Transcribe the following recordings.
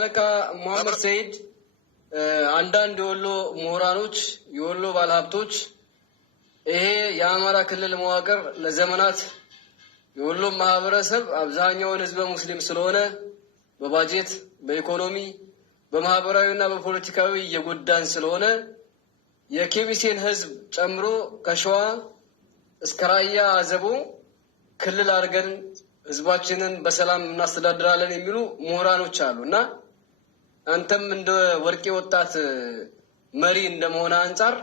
አለቃ ሙሐመድ ሰይድ አንዳንድ የወሎ ምሁራኖች የወሎ ባለሀብቶች ይሄ የአማራ ክልል መዋቅር ለዘመናት የወሎ ማህበረሰብ አብዛኛውን ህዝበ ሙስሊም ስለሆነ በባጀት በኢኮኖሚ በማህበራዊና በፖለቲካዊ እየጎዳን ስለሆነ የኬሚሴን ህዝብ ጨምሮ ከሸዋ እስከ ራያ አዘቦ ክልል አድርገን ህዝባችንን በሰላም እናስተዳድራለን የሚሉ ምሁራኖች አሉ እና አንተም እንደ ወርቄ ወጣት መሪ እንደመሆነ አንጻር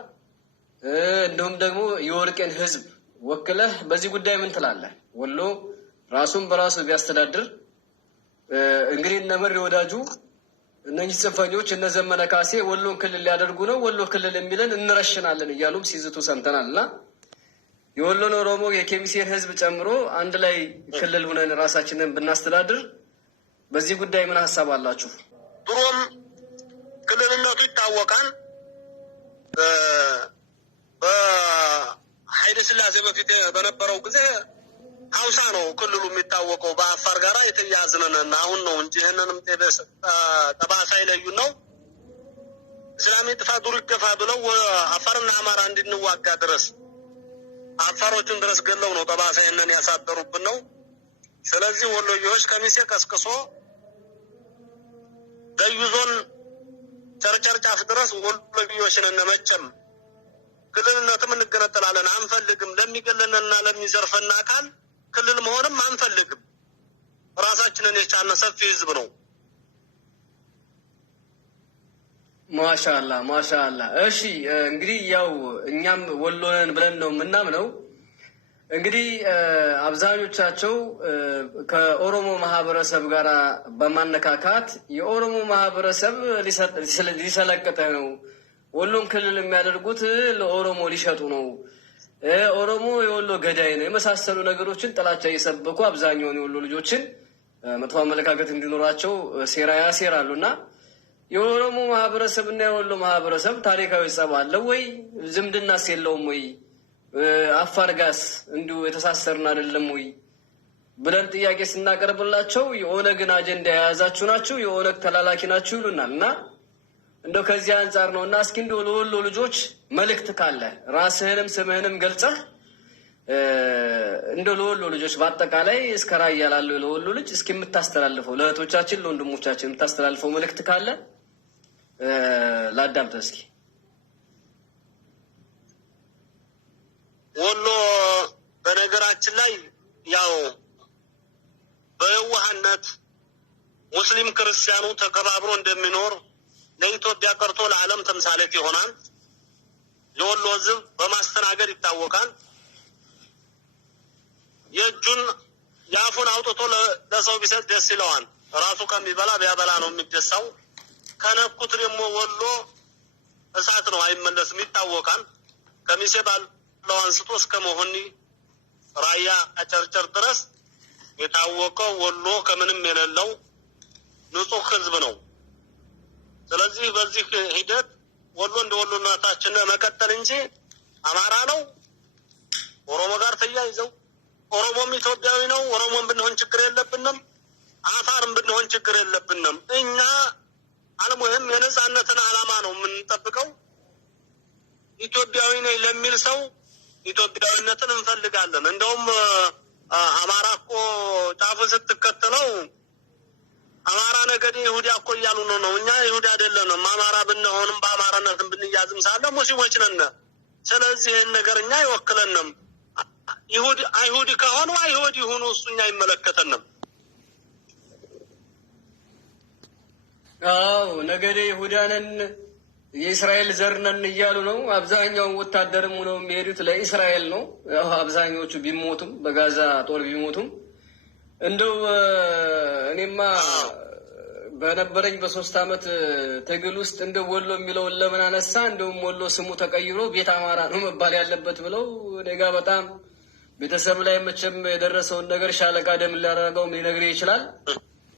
እንዲሁም ደግሞ የወርቄን ህዝብ ወክለህ በዚህ ጉዳይ ምን ትላለህ? ወሎ ራሱን በራሱ ቢያስተዳድር እንግዲህ እነ መሪ ወዳጁ እነዚህ ጽንፈኞች እነ ዘመነ ካሴ ወሎን ክልል ሊያደርጉ ነው፣ ወሎ ክልል የሚለን እንረሽናለን እያሉም ሲዝቱ ሰምተናል እና የወሎን ኦሮሞ የኬሚሴን ህዝብ ጨምሮ አንድ ላይ ክልል ሆነን ራሳችንን ብናስተዳድር በዚህ ጉዳይ ምን ሀሳብ አላችሁ? ድሮም ክልልነቱ ይታወቃል። በኃይለ ሥላሴ በፊት በነበረው ጊዜ ሀውሳ ነው ክልሉ የሚታወቀው። በአፋር ጋራ የተያያዝነን አሁን ነው እንጂ ይህንንም ጠባሳ ይለዩን ነው። እስላሜ ጥፋ ዱር ይገፋ ብለው አፋርና አማራ እንድንዋጋ ድረስ አፋሮችን ድረስ ገለው ነው ጠባሳ ይህንን ያሳደሩብን ነው። ስለዚህ ወሎዮች ከሚሴ ቀስቅሶ ደዩ ዞን ጨርጨር ጫፍ ድረስ ወሎዮችን እነመጨም ክልልነትም እንገነጠላለን አንፈልግም። ለሚገለንና ለሚዘርፈን አካል ክልል መሆንም አንፈልግም። ራሳችንን የቻለ ሰፊ ህዝብ ነው። ማሻአላ ማሻአላ። እሺ እንግዲህ ያው እኛም ወሎነን ብለን ነው የምናምነው። እንግዲህ አብዛኞቻቸው ከኦሮሞ ማህበረሰብ ጋር በማነካካት የኦሮሞ ማህበረሰብ ሊሰለቅጥ ነው፣ ወሎን ክልል የሚያደርጉት ለኦሮሞ ሊሸጡ ነው፣ ኦሮሞ የወሎ ገዳይ ነው የመሳሰሉ ነገሮችን ጥላቻ እየሰበኩ አብዛኛውን የወሎ ልጆችን መጥፎ አመለካከት እንዲኖራቸው ሴራ ያሴራሉ እና የኦሮሞ ማህበረሰብ እና የወሎ ማህበረሰብ ታሪካዊ ጸብ አለው ወይ? ዝምድናስ የለውም ወይ? አፋር ጋስ እንዲሁ የተሳሰርን አይደለም ወይ ብለን ጥያቄ ስናቀርብላቸው የኦነግን አጀንዳ የያዛችሁ ናችሁ፣ የኦነግ ተላላኪ ናችሁ ይሉናል እና እንደው ከዚህ አንጻር ነው እና እስኪ እንደው ለወሎ ልጆች መልእክት ካለ ራስህንም ስምህንም ገልጸህ እንደው ለወሎ ልጆች በአጠቃላይ እስከ ራያ ላለው ለወሎ ልጅ እስኪ የምታስተላልፈው ለእህቶቻችን ለወንድሞቻችን የምታስተላልፈው መልእክት ካለ ላዳምጠህ እስኪ። ወሎ በነገራችን ላይ ያው በየዋህነት ሙስሊም ክርስቲያኑ ተከባብሮ እንደሚኖር ለኢትዮጵያ ቀርቶ ለዓለም ተምሳሌት ይሆናል። የወሎ ህዝብ በማስተናገድ ይታወቃል። የእጁን የአፉን አውጥቶ ለሰው ቢሰጥ ደስ ይለዋል። ራሱ ከሚበላ ቢያበላ ነው የሚደሳው። ከነኩት ደግሞ ወሎ እሳት ነው፣ አይመለስም፣ ይታወቃል። ከሚሴ ባለው አንስቶ እስከ መሆኒ ራያ ጨርጨር ድረስ የታወቀው ወሎ ከምንም የሌለው ንጹህ ህዝብ ነው። ስለዚህ በዚህ ሂደት ወሎ እንደ ወሎነታችን መቀጠል እንጂ አማራ ነው ኦሮሞ ጋር ተያይዘው ኦሮሞም ኢትዮጵያዊ ነው፣ ኦሮሞም ብንሆን ችግር የለብንም፣ አፋርም ብንሆን ችግር የለብንም። እኛ አልሙሂም የነጻነትን ዓላማ ነው የምንጠብቀው። ኢትዮጵያዊ ነኝ ለሚል ሰው ኢትዮጵያዊነትን እንፈልጋለን። እንደውም አማራ እኮ ጫፉን ስትከተለው አማራ ነገድ ይሁዳ እኮ እያሉ ነው። እኛ ይሁዳ አይደለንም። አማራ ብንሆንም በአማራነትም ብንያዝም ሳለ ሙስሊሞች ነን። ስለዚህ ይህን ነገር እኛ አይወክለንም። አይሁድ ከሆኑ አይሁድ ይሁኑ፣ እሱ እኛ አይመለከተንም። አዎ ነገደ ይሁዳ ነን የእስራኤል ዘር ነን እያሉ ነው። አብዛኛው ወታደርም ሆነው የሚሄዱት ለእስራኤል ነው። ያው አብዛኞቹ ቢሞቱም በጋዛ ጦር ቢሞቱም እንደው እኔማ በነበረኝ በ3 አመት ትግል ውስጥ እንደው ወሎ የሚለውን ለምን አነሳ? እንደውም ወሎ ስሙ ተቀይሮ ቤት አማራ ነው መባል ያለበት ብለው እኔ ጋ በጣም ቤተሰብ ላይ መቼም የደረሰውን ነገር ሻለቃ ደም ሊያደርገው ሊነግርህ ይችላል።